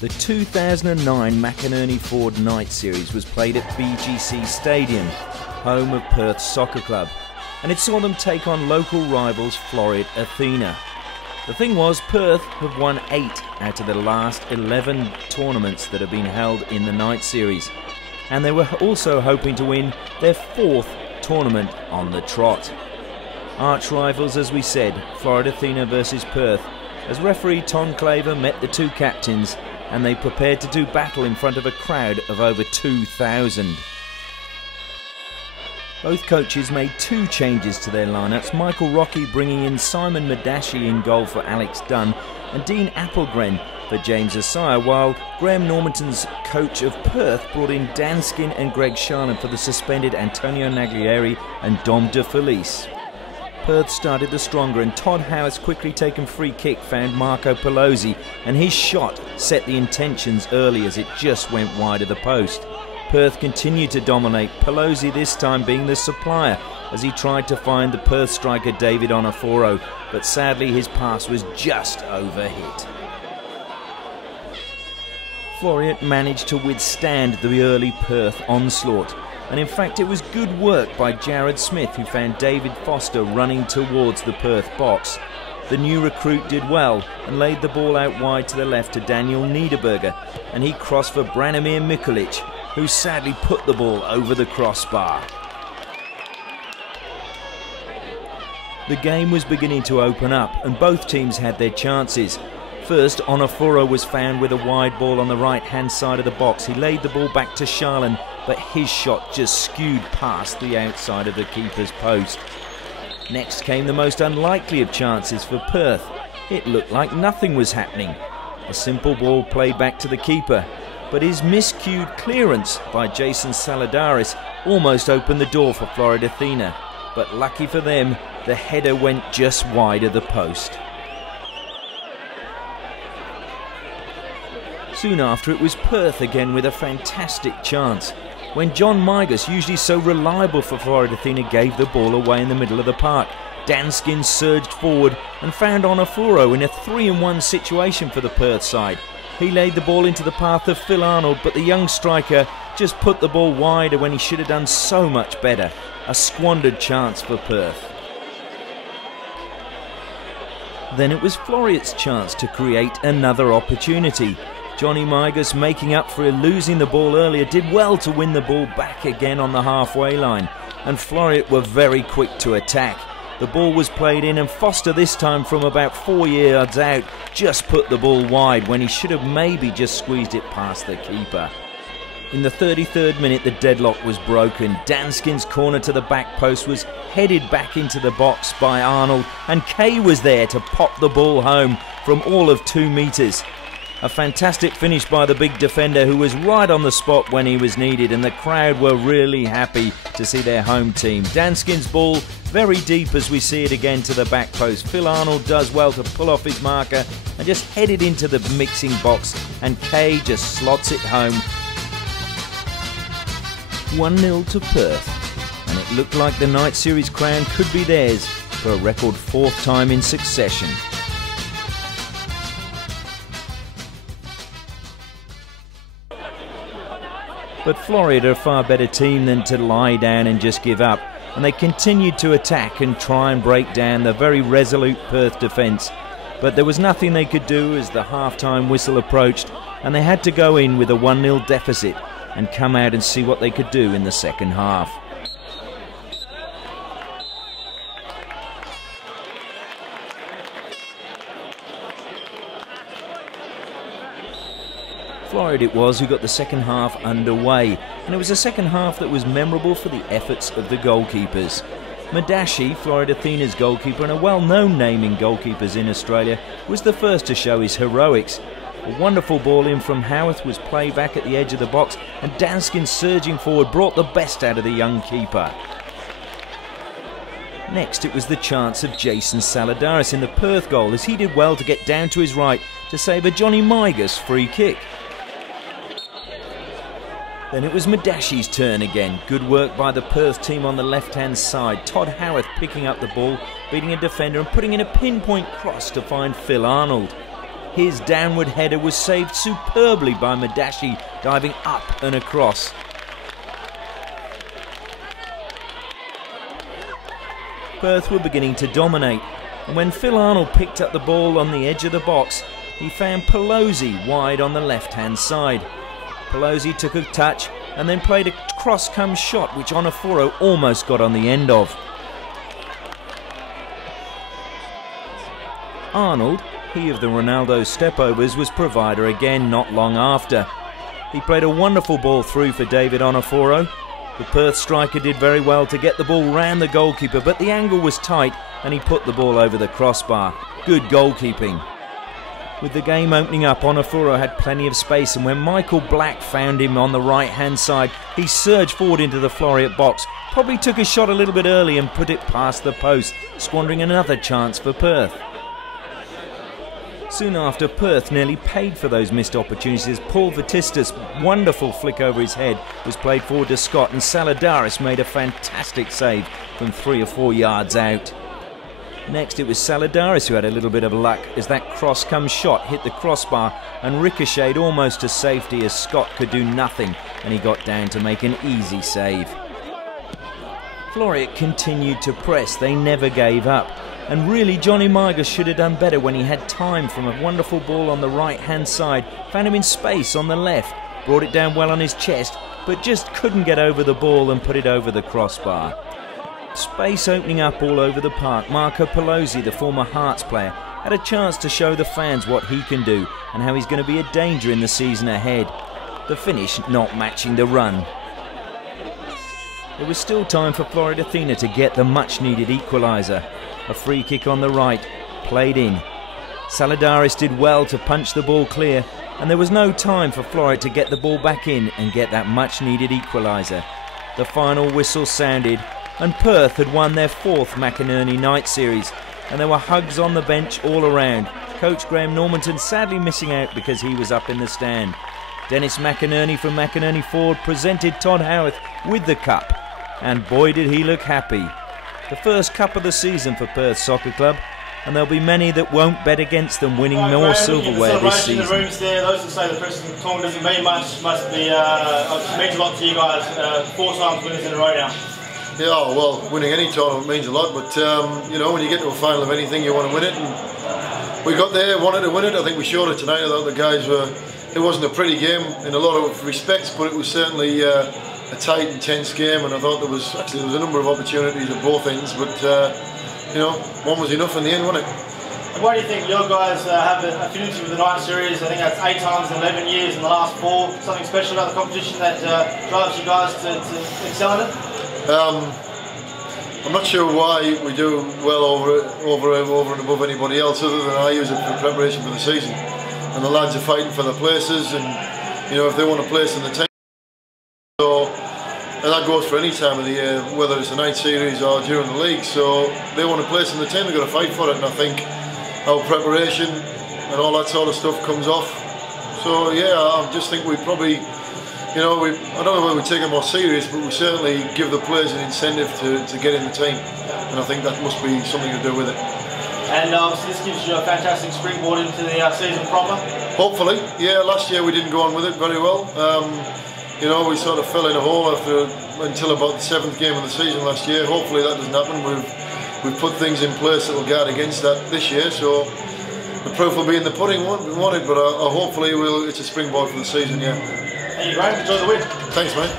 The 2009 McInerney Ford Night Series was played at BGC Stadium, home of Perth Soccer Club, and it saw them take on local rivals Floreat Athena. The thing was, Perth have won 8 out of the last 11 tournaments that have been held in the Night Series, and they were also hoping to win their 4th tournament on the trot. Arch rivals, as we said, Floreat Athena versus Perth, as referee Tom Claver met the two captains and they prepared to do battle in front of a crowd of over 2,000. Both coaches made 2 changes to their lineups, Michael Rocky bringing in Simon Madashi in goal for Alex Dunn and Dean Applegren for James Asaya, while Graham Normanton's coach of Perth brought in Dan Skin and Greg Sharland for the suspended Antonio Naglieri and Dom De Felice. Perth started the stronger, and Todd Howarth's quickly taken free kick found Marco Pelosi, and his shot set the intentions early as it just went wide of the post. Perth continued to dominate, Pelosi this time being the supplier as he tried to find the Perth striker David Onoforo, but sadly his pass was just overhit. Floreat managed to withstand the early Perth onslaught, and in fact it was good work by Jared Smith, who found David Foster running towards the Perth box. The new recruit did well and laid the ball out wide to the left to Daniel Niederberger, and he crossed for Branimir Mikulic, who sadly put the ball over the crossbar. The game was beginning to open up and both teams had their chances. First, Onoforo was found with a wide ball on the right-hand side of the box. He laid the ball back to Sharland, but his shot just skewed past the outside of the keeper's post. Next came the most unlikely of chances for Perth. It looked like nothing was happening. A simple ball played back to the keeper, but his miscued clearance by Jason Saladaris almost opened the door for Floreat Athena. But lucky for them, the header went just wide of the post. Soon after, it was Perth again with a fantastic chance, when John Migas, usually so reliable for Floreat Athena, gave the ball away in the middle of the park. Danskin surged forward and found Onoforo in a 3-on-1 situation for the Perth side. He laid the ball into the path of Phil Arnold, but the young striker just put the ball wider when he should have done so much better. A squandered chance for Perth. Then it was Floreat's chance to create another opportunity. Johnny Migas, making up for losing the ball earlier, did well to win the ball back again on the halfway line, and Floreat were very quick to attack. The ball was played in, and Foster, this time from about 4 yards out, just put the ball wide when he should have maybe just squeezed it past the keeper. In the 33rd minute, the deadlock was broken. Danskin's corner to the back post was headed back into the box by Arnold, and Kay was there to pop the ball home from all of 2 metres. A fantastic finish by the big defender, who was right on the spot when he was needed, and the crowd were really happy to see their home team. Danskin's ball very deep as we see it again to the back post. Phil Arnold does well to pull off his marker and just head it into the mixing box, and Kay just slots it home. 1-0 to Perth, and it looked like the Night Series crown could be theirs for a record 4th time in succession. But Floreat are a far better team than to lie down and just give up, and they continued to attack and try and break down the very resolute Perth defence. But there was nothing they could do as the half-time whistle approached, and they had to go in with a 1-0 deficit and come out and see what they could do in the second half. Floreat it was who got the second half underway, and it was a second half that was memorable for the efforts of the goalkeepers. Madashi, Floreat Athena's goalkeeper and a well-known name in goalkeepers in Australia, was the first to show his heroics. A wonderful ball in from Howarth was played back at the edge of the box, and Danskin surging forward brought the best out of the young keeper. Next it was the chance of Jason Saladaris in the Perth goal, as he did well to get down to his right to save a Johnny Migas free kick. Then it was Madashi's turn again. Good work by the Perth team on the left-hand side. Todd Howarth picking up the ball, beating a defender and putting in a pinpoint cross to find Phil Arnold. His downward header was saved superbly by Madashi, diving up and across. Perth were beginning to dominate, and when Phil Arnold picked up the ball on the edge of the box, he found Pelosi wide on the left-hand side. Pelosi took a touch and then played a cross-come shot which Onoforo almost got on the end of. Arnold, he of the Ronaldo stepovers, was provider again not long after. He played a wonderful ball through for David Onoforo. The Perth striker did very well to get the ball round the goalkeeper, but the angle was tight and he put the ball over the crossbar. Good goalkeeping. With the game opening up, Onoforo had plenty of space, and when Michael Black found him on the right-hand side, he surged forward into the Floreat box, probably took a shot a little bit early and put it past the post, squandering another chance for Perth. Soon after, Perth nearly paid for those missed opportunities. Paul Vatistas' wonderful flick over his head was played forward to Scott, and Saladaris made a fantastic save from 3 or 4 yards out. Next it was Saladaris who had a little bit of luck as that cross-come shot hit the crossbar and ricocheted almost to safety as Scott could do nothing, and he got down to make an easy save. Floreat continued to press, they never gave up. And really, Johnny Migas should have done better when he had time from a wonderful ball on the right-hand side, found him in space on the left, brought it down well on his chest, but just couldn't get over the ball and put it over the crossbar. Space opening up all over the park. Marco Pelosi, the former Hearts player, had a chance to show the fans what he can do and how he's going to be a danger in the season ahead. The finish not matching the run. There was still time for Floreat Athena to get the much-needed equaliser. A free kick on the right, played in. Saladaris did well to punch the ball clear, and there was no time for Floreat to get the ball back in and get that much-needed equaliser. The final whistle sounded, and Perth had won their 4th McInerney night series, and there were hugs on the bench all around. Coach Graham Normanton sadly missing out because he was up in the stand. Dennis McInerney from McInerney Ford presented Todd Howarth with the cup, and boy did he look happy. The first cup of the season for Perth Soccer Club, and there'll be many that won't bet against them winning more silverware this season. The rooms there, those who say the Preston tournament doesn't mean much must be means a lot to you guys. 4 times winners in a row now. Yeah, well, winning any tournament means a lot, but you know, when you get to a final of anything, you want to win it, and we got there, wanted to win it. I think we showed it tonight. I thought the guys were. It wasn't a pretty game in a lot of respects, but it was certainly a tight, intense game, and I thought there was a number of opportunities at both ends, but you know, one was enough in the end, wasn't it? And why do you think your guys have an affinity with the night series? I think that's 8 times in 11 years in the last 4. Something special about the competition that drives you guys to excel in it? I'm not sure why we do well over and above anybody else, other than I use it for preparation for the season. And the lads are fighting for their places, and you know, if they want a place in the team. So, and that goes for any time of the year, whether it's a night series or during the league. So they want a place in the team, they've got to fight for it, and I think our preparation and all that sort of stuff comes off. So yeah, I just think we probably, you know, I don't know whether we take it more serious, but we certainly give the players an incentive to get in the team, and I think that must be something to do with it. And obviously this gives you a fantastic springboard into the season proper. Hopefully, yeah. Last year we didn't go on with it very well. You know, we sort of fell in a hole until about the 7th game of the season last year. Hopefully that doesn't happen. We've put things in place that will guard against that this year. So the proof will be in the pudding, won't it? But hopefully it's a springboard for the season, yeah. Thank you, Graham. Enjoy the win. Thanks, mate.